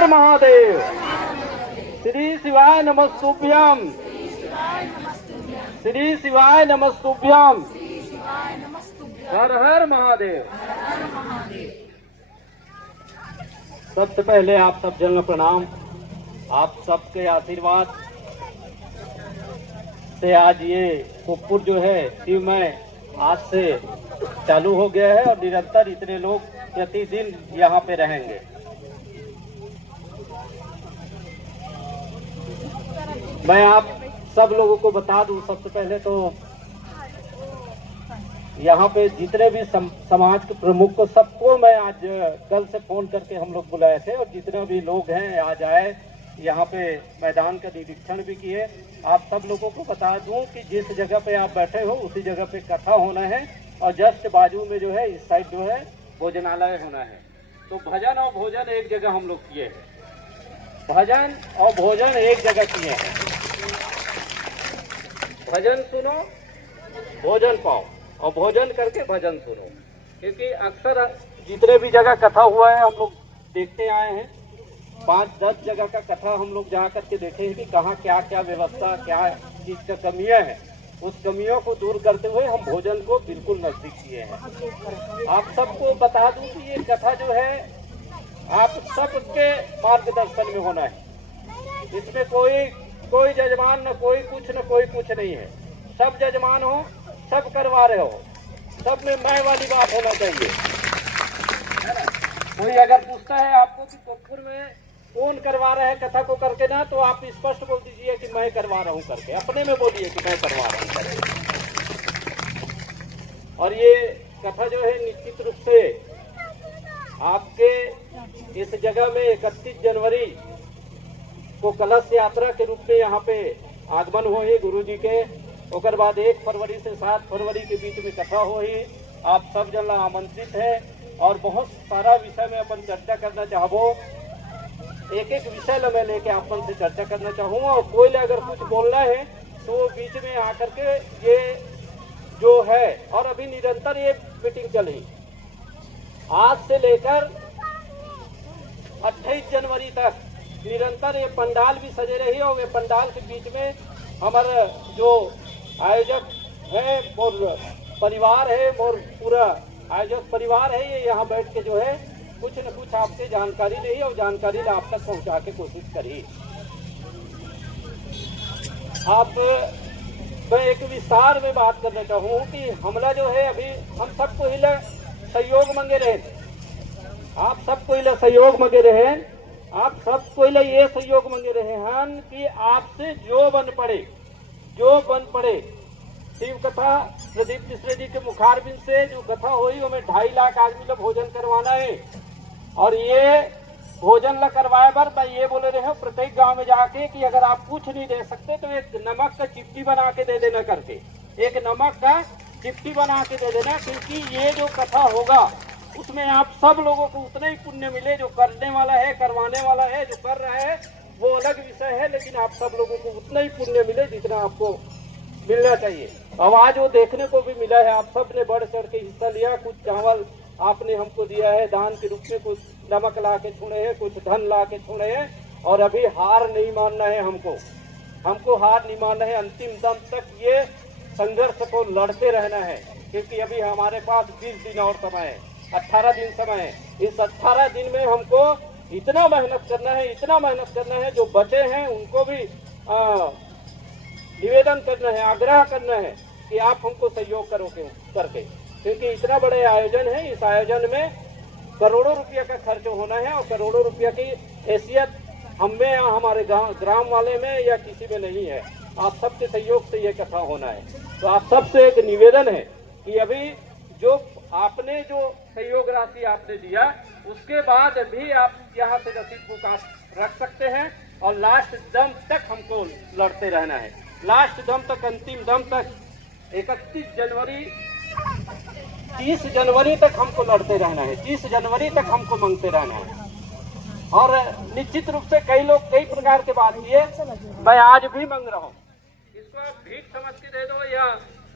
हर महादेव। श्री शिवाय नमस्तुभ्यम। श्री शिवाय नमस्तुभ्यम। हर हर महादेव। सबसे पहले आप सब जन प्रणाम। आप सबके आशीर्वाद से आज ये कुप्पुर जो है शिवमय आज से चालू हो गया है और निरंतर इतने लोग प्रतिदिन यहाँ पे रहेंगे। मैं आप सब लोगों को बता दूं, सबसे पहले तो यहाँ पे जितने भी समाज के प्रमुख को सबको मैं आज कल से फोन करके हम लोग बुलाए थे और जितने भी लोग हैं आज आए, यहाँ पे मैदान का निरीक्षण भी किए। आप सब लोगों को बता दूं कि जिस जगह पे आप बैठे हो उसी जगह पे कथा होना है और जस्ट बाजू में जो है इस साइड जो है भोजनालय होना है। तो भजन और भोजन एक जगह हम लोग किए हैं। भजन और भोजन एक जगह किए हैं। भजन सुनो, भोजन पाओ और भोजन करके भजन सुनो। क्योंकि अक्सर जितने भी जगह कथा हुआ है हम लोग देखते आए हैं। 5-10 जगह का कथा हम लोग जा करके देखे हैं कि कहाँ क्या क्या व्यवस्था, क्या चीज का कमियां है। उस कमियों को दूर करते हुए हम भोजन को बिल्कुल नजदीक किए हैं। आप सबको बता दूं कि ये कथा जो है आप सबके मार्गदर्शन में होना है। इसमें कोई जजमान न कोई कुछ नहीं है। सब जजमान हो, सब करवा रहे हो, सब में मैं वाली बात होना चाहिए, है ना। कोई अगर पूछता है आपको कि कुप्पुर में कौन करवा रहा है कथा को करके ना, तो आप स्पष्ट बोल दीजिए कि मैं करवा रहा हूँ करके। अपने में बोलिए कि मैं करवा रहा हूँ करके। और ये कथा जो है निश्चित रूप से आपके इस जगह में 31 जनवरी को कलश यात्रा के रूप में यहाँ पे आगमन हो ही गुरु जी के। उसके बाद 1 फरवरी से 7 फरवरी के बीच में कथा हो ही। आप सब जन आमंत्रित है और बहुत सारा विषय में अपन चर्चा करना चाहबो। एक विषय मैं लेके अपन से चर्चा करना चाहूँगा और कोई अगर कुछ बोलना है तो बीच में आकर के ये जो है। और अभी निरंतर ये मीटिंग चली आज से लेकर 28 जनवरी तक निरंतर ये पंडाल भी सजे रही होंगे। पंडाल के बीच में हमारा जो आयोजक है और परिवार है और पूरा आयोजक परिवार है, ये यहाँ बैठ के जो है कुछ न कुछ आपसे जानकारी नहीं और जानकारी आप तक पहुँचा के कोशिश करिए। आप मैं एक विस्तार में बात करना चाहूँ कि हमला जो है अभी हम सबको ही सहयोग मांगे रहे। आप सबको ही सहयोग मांगे रहे। आप सबको ये सहयोग मांगे रहे हैं कि आपसे जो बन पड़े शिव कथा प्रदीप मिश्र जी के मुखारबिंद से जो कथा हुई हमें 2.5 लाख आदमी का भोजन करवाना है। और ये भोजन ला करवाए पर मैं ये बोले रहे हूँ प्रत्येक गांव में जाके कि अगर आप कुछ नहीं दे सकते तो एक नमक का चिट्ठी बना के दे देना करके, एक नमक का चिट्ठी बना के दे देना। क्योंकि ये जो कथा होगा उसमें आप सब लोगों को उतना ही पुण्य मिले। जो करने वाला है, करवाने वाला है, जो कर रहा है वो अलग विषय है, लेकिन आप सब लोगों को उतना ही पुण्य मिले जितना आपको मिलना चाहिए। अब आज वो देखने को भी मिला है। आप सब ने बढ़ चढ़ के हिस्सा लिया। कुछ चावल आपने हमको दिया है दान के रूप में, कुछ नमक ला के छोड़े हैं, कुछ धन ला के छोड़े हैं। और अभी हार नहीं मानना है हमको हार नहीं मानना है। अंतिम दम तक ये संघर्ष को लड़ते रहना है। क्योंकि अभी हमारे पास 20 दिन और समय है, 18 दिन समय है। इस 18 दिन में हमको इतना मेहनत करना है। जो बचे हैं उनको भी निवेदन करना है, आग्रह करना है कि आप हमको सहयोग करोगे करके। क्योंकि इतना बड़े आयोजन है, इस आयोजन में करोड़ों रुपया का खर्च होना है और करोड़ों रुपया की हैसियत हमें या हमारे ग्राम वाले में या किसी में नहीं है। आप सबके सहयोग से ये कथा होना है। तो आप सबसे एक निवेदन है कि अभी जो आपने जो सहयोग राशि आपने दिया उसके बाद भी आप यहाँ से रसीद बुक आप रख सकते हैं और लास्ट दम तक हमको लड़ते रहना है। लास्ट दम तक, अंतिम दम तक 31 जनवरी 30 जनवरी तक हमको लड़ते रहना है। 30 जनवरी तक हमको मांगते रहना है। और निश्चित रूप से कई लोग कई प्रकार के बात किए, मैं आज भी मांग रहा हूँ। इसको आप भीख समझ के दे दो या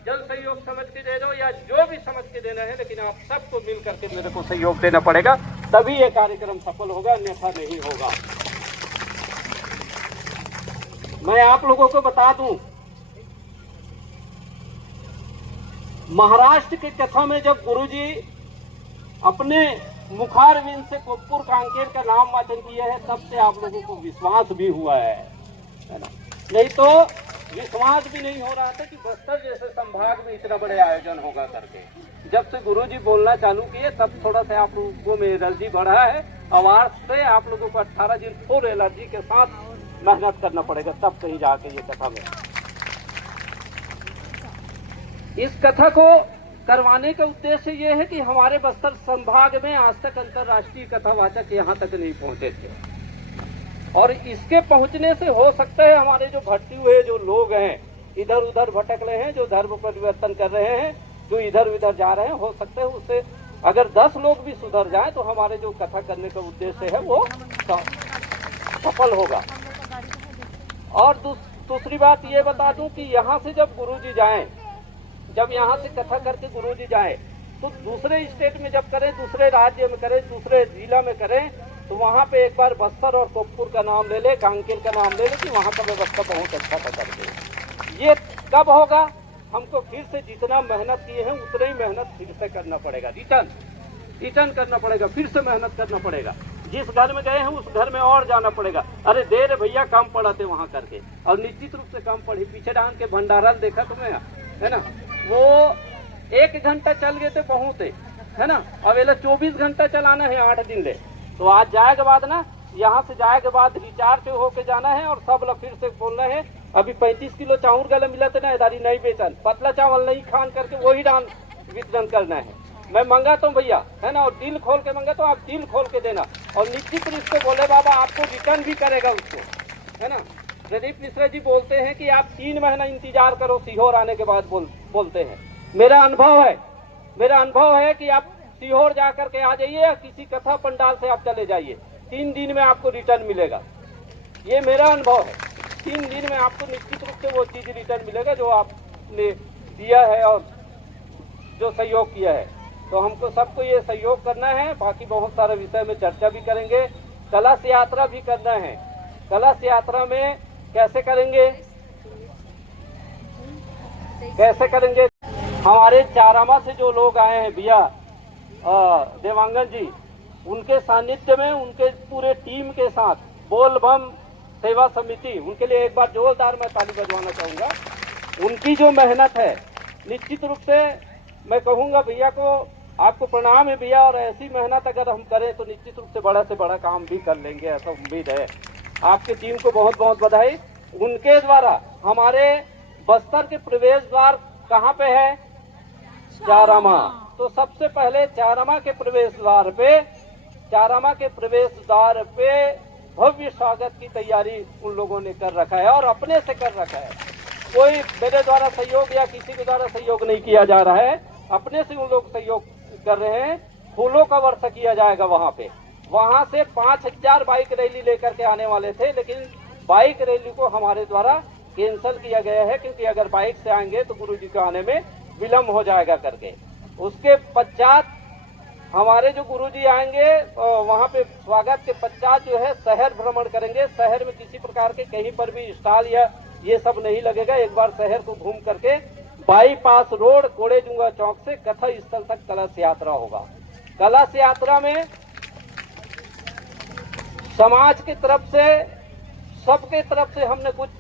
जल सहयोग समझ के दे दो या जो भी समझ के देना है, लेकिन आप सबको मिल करके मेरे को सहयोग देना पड़ेगा, तभी ये कार्यक्रम सफल होगा, अन्यथा नहीं होगा। मैं आप लोगों को बता दूं, महाराष्ट्र के कथा में जब गुरुजी अपने मुखारविंद से कोप्पूर कांकेर का नाम वाचन किया है, तब से आप लोगों को विश्वास भी हुआ है ना? नहीं तो विश्वास भी नहीं हो रहा था कि बस्तर जैसे संभाग में इतना बड़े आयोजन होगा करके। जब से गुरुजी बोलना चालू किए तब थोड़ा सा आप लोगों में एनर्जी बढ़ा है। आवाज से आप लोगों को 18 दिन फुल एनर्जी के साथ मेहनत करना पड़ेगा, तब कहीं जाके ये कथा में। इस कथा को करवाने का उद्देश्य ये है कि हमारे बस्तर संभाग में आज तक अंतर्राष्ट्रीय कथावाचक यहाँ तक नहीं पहुंचे थे, और इसके पहुंचने से हो सकता है हमारे जो भटके हुए जो लोग हैं, इधर उधर भटक रहे हैं, जो धर्म परिवर्तन कर रहे हैं, जो इधर उधर जा रहे हैं, हो सकता है उससे अगर 10 लोग भी सुधर जाए तो हमारे जो कथा करने का उद्देश्य है वो सफल होगा। और दूसरी बात ये बता दूं कि यहाँ से जब गुरुजी जाएं, जब यहाँ से कथा करके गुरुजी जाएं, तो दूसरे स्टेट में जब करें, दूसरे राज्य में करें, दूसरे जिला में करें, तो वहाँ पे एक बार बस्तर और कोप्पूर का नाम ले ले, कांकेर का नाम ले ले कि वहाँ का व्यवस्था बहुत अच्छा था करके। ये कब होगा? हमको फिर से जितना मेहनत किए हैं उतना ही मेहनत फिर से करना पड़ेगा, रिटर्न करना पड़ेगा, फिर से मेहनत करना पड़ेगा। जिस घर में गए हैं उस घर में और जाना पड़ेगा। अरे दे रे भैया, काम पड़ा थे वहाँ करके, और निश्चित रूप से काम पड़ी। पीछे डांग के भंडारा देखा तुम्हें, है ना? वो 1 घंटा चल गए थे पहुँचे, है ना? अब ये 24 घंटा चलाना है 8 दिन ले। तो आज जाए के बाद ना, यहाँ से जाए के बाद रिचार्ज होके जाना है, और सब लोग फिर से बोलना है। अभी 35 किलो चावल गले मिला था ना, इधारी नहीं बेचन, पतला चावल नहीं खान करके वही दान वितरण करना है। मैं मंगाता हूँ भैया, है ना? और दिल खोल के मंगा तो आप दिल खोल के देना, और निश्चित रूप से बोले बाबा आपको रिटर्न भी करेगा उसको, है ना? प्रदीप मिश्रा जी बोलते हैं कि आप 3 महीना इंतजार करो, सीहोर आने के बाद बोलते हैं। मेरा अनुभव है कि आप सीहोर जा करके आ जाइए, या किसी कथा पंडाल से आप चले जाइए, 3 दिन में आपको रिटर्न मिलेगा। ये मेरा अनुभव है, 3 दिन में आपको निश्चित रूप से वो चीज रिटर्न मिलेगा जो आपने दिया है और जो सहयोग किया है। तो हमको सबको ये सहयोग करना है। बाकी बहुत सारे विषय में चर्चा भी करेंगे। कलश यात्रा भी करना है। कलश यात्रा में कैसे करेंगे? हमारे चारामा से जो लोग आए हैं भैया देवांगन जी, उनके सानिध्य में, उनके पूरे टीम के साथ बोल बम सेवा समिति, उनके लिए एक बार जोरदार मैं ताली बजवाना चाहूंगा। उनकी जो मेहनत है, निश्चित रूप से मैं कहूंगा भैया को, आपको प्रणाम है भैया। और ऐसी मेहनत अगर हम करें तो निश्चित रूप से बड़ा से बड़ा काम भी कर लेंगे, ऐसा उम्मीद है। आपकी टीम को बहुत बहुत बधाई। उनके द्वारा हमारे बस्तर के प्रवेश द्वार कहाँ पे है? चारामा। तो सबसे पहले चारामा के प्रवेश द्वार पे भव्य स्वागत की तैयारी उन लोगों ने कर रखा है, और अपने से कर रखा है। कोई मेरे द्वारा सहयोग या किसी के द्वारा सहयोग नहीं किया जा रहा है, अपने से उन लोग सहयोग कर रहे हैं। फूलों का वर्षा किया जाएगा वहाँ पे। वहाँ से 5000 बाइक रैली लेकर के आने वाले थे, लेकिन बाइक रैली को हमारे द्वारा कैंसिल किया गया है, क्योंकि अगर बाइक से आएंगे तो गुरुजी को आने में विलम्ब हो जाएगा करके। उसके पश्चात हमारे जो गुरुजी आएंगे, वहाँ पे स्वागत के पश्चात जो है शहर भ्रमण करेंगे। शहर में किसी प्रकार के कहीं पर भी स्टॉल या ये सब नहीं लगेगा। एक बार शहर को घूम करके बाईपास रोड कोड़ेजुंगा चौक से कथा स्थल तक कलश यात्रा होगा। कलश यात्रा में समाज की तरफ से, सबके तरफ से हमने कुछ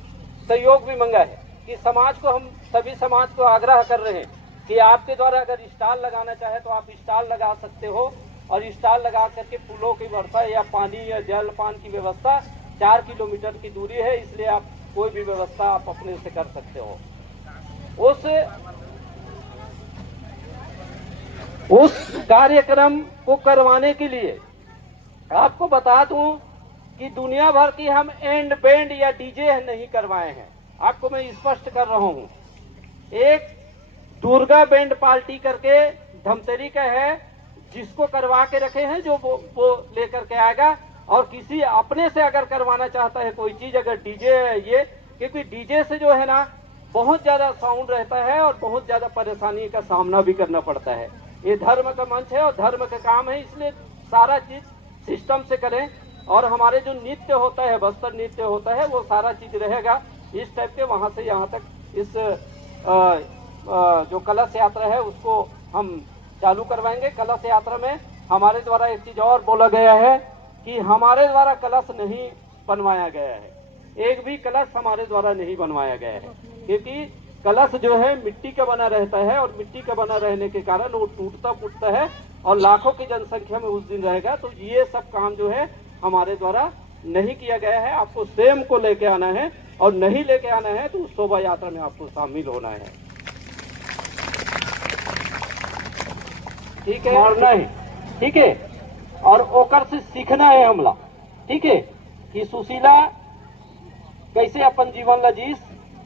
सहयोग भी मांगा है कि समाज को, हम सभी समाज को आग्रह कर रहे हैं कि आपके द्वारा अगर स्टॉल लगाना चाहे तो आप स्टॉल लगा सकते हो, और स्टॉल लगा करके फूलों की वर्षा या पानी या जल पान की व्यवस्था, 4 किलोमीटर की दूरी है, इसलिए आप कोई भी व्यवस्था आप अपने से कर सकते हो। उस कार्यक्रम को करवाने के लिए आपको बता दूं कि दुनिया भर की हम एंड बैंड या डीजे नहीं करवाए हैं। आपको मैं स्पष्ट कर रहा हूं। एक दुर्गा बैंड पार्टी करके धमतरी का है, जिसको करवा के रखे हैं, जो वो लेकर के आएगा। और किसी अपने से अगर करवाना चाहता है कोई चीज, अगर डीजे है ये, क्योंकि डीजे से जो है ना बहुत ज़्यादा साउंड रहता है और बहुत ज़्यादा परेशानी का सामना भी करना पड़ता है। ये धर्म का मंच है और धर्म का काम है, इसलिए सारा चीज़ सिस्टम से करें। और हमारे जो नृत्य होता है, बस्तर नृत्य होता है, वो सारा चीज़ रहेगा इस टाइप के। वहाँ से यहाँ तक इस जो कलश यात्रा है उसको हम चालू करवाएंगे। कलश यात्रा में हमारे द्वारा एक चीज़ और बोला गया है कि हमारे द्वारा कलश नहीं बनवाया गया है, एक भी कलश हमारे द्वारा नहीं बनवाया गया है, क्योंकि कलश जो है मिट्टी का बना रहता है और मिट्टी का बना रहने के कारण वो टूटता फूटता है और लाखों की जनसंख्या में उस दिन रहेगा। तो ये सब काम जो है हमारे द्वारा नहीं किया गया है। आपको स्वयं को लेके आना है और नहीं लेके आना है तो उस शोभा यात्रा में आपको शामिल होना है, ठीक है, और नहीं, ठीक है। और ओकर से सीखना है हमला, ठीक है, कि सुशीला कैसे अपन जीवन ला जीस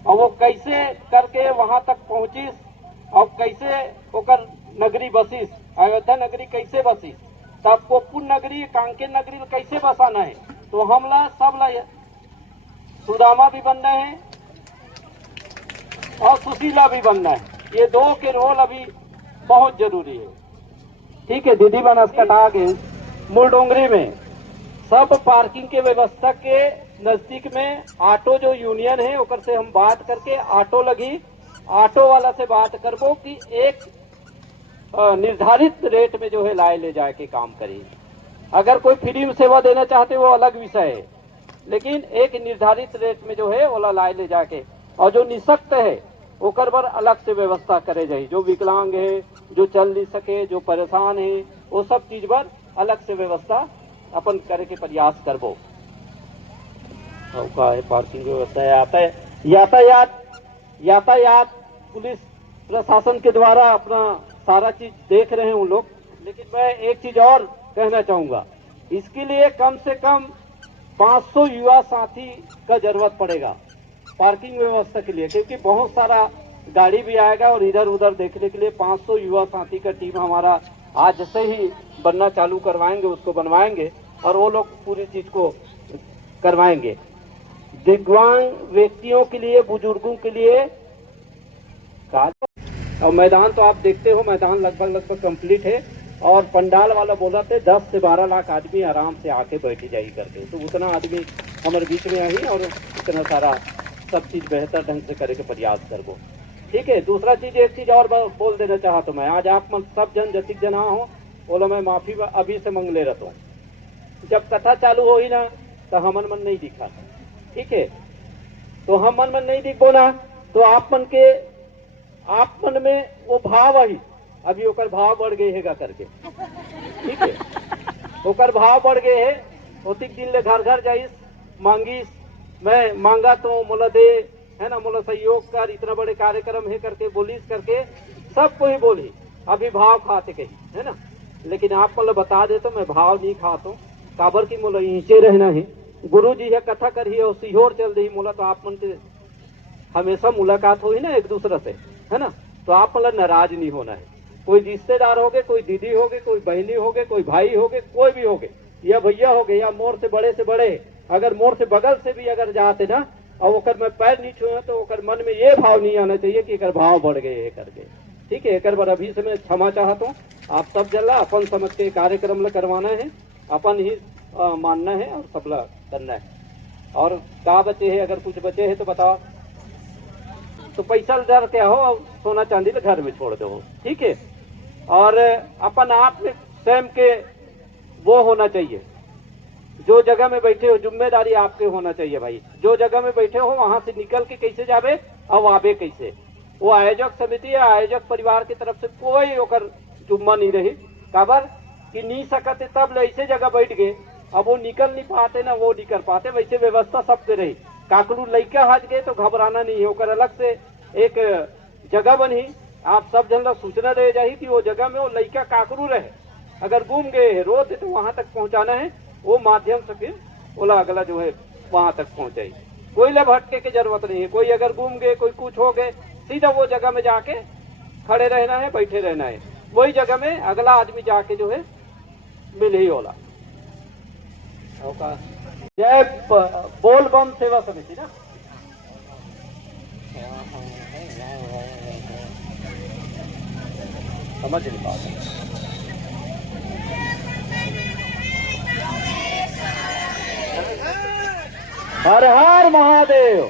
और वो कैसे करके वहां तक पहुंचिस और कैसे ओकर नगरी बसिस, अयोध्या नगरी कैसे बसिस, तब कोपुर नगरी, कांकेर नगरी कैसे बसाना है। तो हमला सब ला सुदामा भी बनना है और सुशीला भी बनना है। ये दो के रोल अभी बहुत जरूरी है, ठीक है। दीदी बनासकांठा के मूल डोंगरी में सब पार्किंग के व्यवस्था के नजदीक में ऑटो जो यूनियन है ओकर से हम बात करके ऑटो लगी, ऑटो वाला से बात करबो कि एक निर्धारित रेट में जो है लाए ले जाके काम करी। अगर कोई फ्री में सेवा देना चाहते वो अलग विषय है, लेकिन एक निर्धारित रेट में जो है ओला लाए ले जाके, और जो निशक्त है ओकर पर अलग से व्यवस्था करे जाए। जो विकलांग है, जो चल नहीं सके, जो परेशान है, वो सब चीज पर अलग से व्यवस्था अपन करे के प्रयास करबो। का है पार्किंग व्यवस्था, यातायात पुलिस प्रशासन के द्वारा अपना सारा चीज देख रहे हैं उन लोग। लेकिन मैं एक चीज और कहना चाहूंगा, इसके लिए कम से कम 500 युवा साथी का जरूरत पड़ेगा पार्किंग व्यवस्था के लिए, क्योंकि बहुत सारा गाड़ी भी आएगा और इधर उधर देखने के लिए 500 युवा साथी का टीम हमारा आज से ही बनना चालू करवाएंगे, उसको बनवाएंगे और वो लोग पूरी चीज को करवाएंगे। दिव्यांग व्यक्तियों के लिए, बुजुर्गों के लिए और मैदान तो आप देखते हो, मैदान लगभग कंप्लीट है। और पंडाल वाला बोला थे 10 से 12 लाख आदमी आराम से आके बैठे जाई करके, तो उतना आदमी हमारे बीच में आई और इतना सारा सब चीज बेहतर ढंग से करे के प्रयास करबो, ठीक है। दूसरा चीज, एक चीज और बोल देना चाहता हूँ मैं, आज आप सब जन जतिक जना हो बोला, मैं माफी अभी से मांग ले रहता हूँ। जब कथा चालू हो ही ना तो हमन मन नहीं दिखा, ठीक है। तो हम मन नहीं दिखबो ना तो आप मन में वो भाव आई, अभी ओकर भाव बढ़ गए है करके, ठीक है। ओकर भाव बढ़ गए है, ओतिक दिन ले घर घर जाइस मांगिस, मैं मांगा तो मोला दे, है ना, मोला सहयोग कर, इतना बड़े कार्यक्रम है करके बोलिस करके सबको ही बोली। अभी भाव खाते कही, है ना, लेकिन आप मोला बता दे तो मैं भाव नहीं खाता हूँ, काबर की मोला नीचे रहना है। गुरु जी है कथा करी और सीहोर चल रही मोला, तो आप मन के हमेशा मुलाकात हो ही ना एक दूसरे से, है ना, तो आप मतलब नाराज नहीं होना है। कोई रिश्तेदार हो गए, कोई दीदी हो गए, कोई बहनी हो गए, कोई भाई हो गए, कोई भी हो गए, या भैया हो गए, या मोर से बड़े, अगर मोर से बगल से भी अगर जाते ना और ओकर में पैर नहीं छुए तो ओकर मन में ये भाव नहीं आना चाहिए कि एकर भाव बढ़ गए है करके, ठीक है। एक बार अभी से मैं क्षमा चाहता हूँ। आप सब जल्ला अपन समझ के कार्यक्रम ला करवाना है, अपन ही मानना है और सबला करना है। और क्या बचे है, अगर कुछ बचे है तो बताओ, तो पैसा डर क्या हो, सोना चांदी तो घर में छोड़ दो, ठीक है। और अपन आप में स्वयं के वो होना चाहिए, जो जगह में बैठे हो जिम्मेदारी आपके होना चाहिए भाई। जो जगह में बैठे हो वहां से निकल के कैसे जावे और आवे कैसे, वो आयोजक समिति या आयोजक परिवार की तरफ से कोई ओकर जुम्मा नहीं रही। काबर कि नहीं सकते तब ऐसे जगह बैठ गए, अब वो निकल नहीं पाते ना वो निकल पाते, वैसे व्यवस्था सबके रही। काकरू लइका हाज गए तो घबराना नहीं है, ओकर अलग से एक जगह बनी, आप सब जन लोग सूचना दे जाही कि वो जगह में वो लइका काकरू रहे, अगर गुम गए रोते तो वहां तक पहुंचाना है, वो माध्यम से फिर ओला अगला जो है वहां तक पहुंचाई। कोई ला भटके की जरूरत नहीं है, कोई अगर गुम गए, कोई कुछ हो गए, सीधा वो जगह में जाके खड़े रहना है, बैठे रहना है, वही जगह में अगला आदमी जाके जो है मिल ही होला। जय बोल बम सेवा समिति ना। समझ नहीं पाते। हर हर महादेव,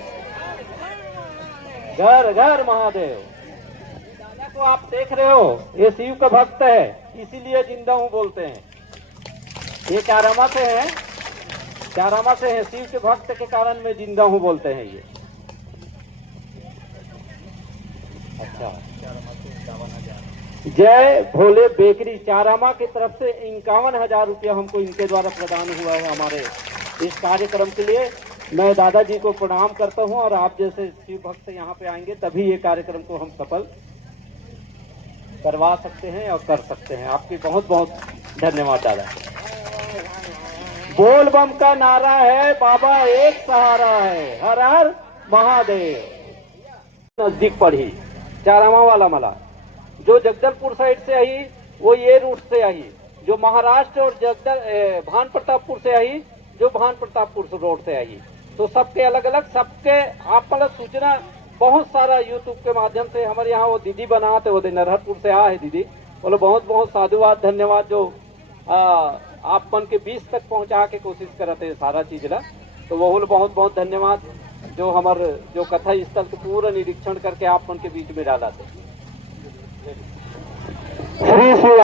घर घर महादेव। दादा को आप देख रहे हो, ये शिव का भक्त है, इसीलिए जिंदा हूँ बोलते हैं। ये चारामा से है, चारामा से है, शिव के भक्त के कारण मैं जिंदा हूँ बोलते हैं ये। अच्छा, जय भोले बेकरी चारामा की तरफ से 51,000 रुपया हमको इनके द्वारा प्रदान हुआ है हमारे इस कार्यक्रम के लिए। मैं दादाजी को प्रणाम करता हूं, और आप जैसे शिव भक्त यहाँ पे आएंगे तभी ये कार्यक्रम को हम सफल करवा सकते हैं और कर सकते हैं। आपकी बहुत बहुत धन्यवाद दादा। बोल बम का नारा है, बाबा एक सहारा है, हर हर महादेव। नजदीक पड़ी चारामा वाला मला, जो जगदलपुर साइड से आई वो ये रूट से आई, जो महाराष्ट्र और भान प्रतापपुर से आई जो भान प्रतापपुर रोड से आई। तो सबके अलग अलग, सबके आप मतलब सूचना बहुत सारा यूट्यूब के माध्यम से हमारे यहाँ वो दीदी बनाते वो नरहरपुर से आ है दीदी, बोलो बहुत बहुत साधुवाद धन्यवाद, जो आप मन के बीच तक पहुँचा के कोशिश करते हैं सारा चीज ला। तो वो बोलो बहुत बहुत धन्यवाद, जो हमारे जो कथा स्थल के पूरा निरीक्षण करके आप मन के बीच में डाला थे।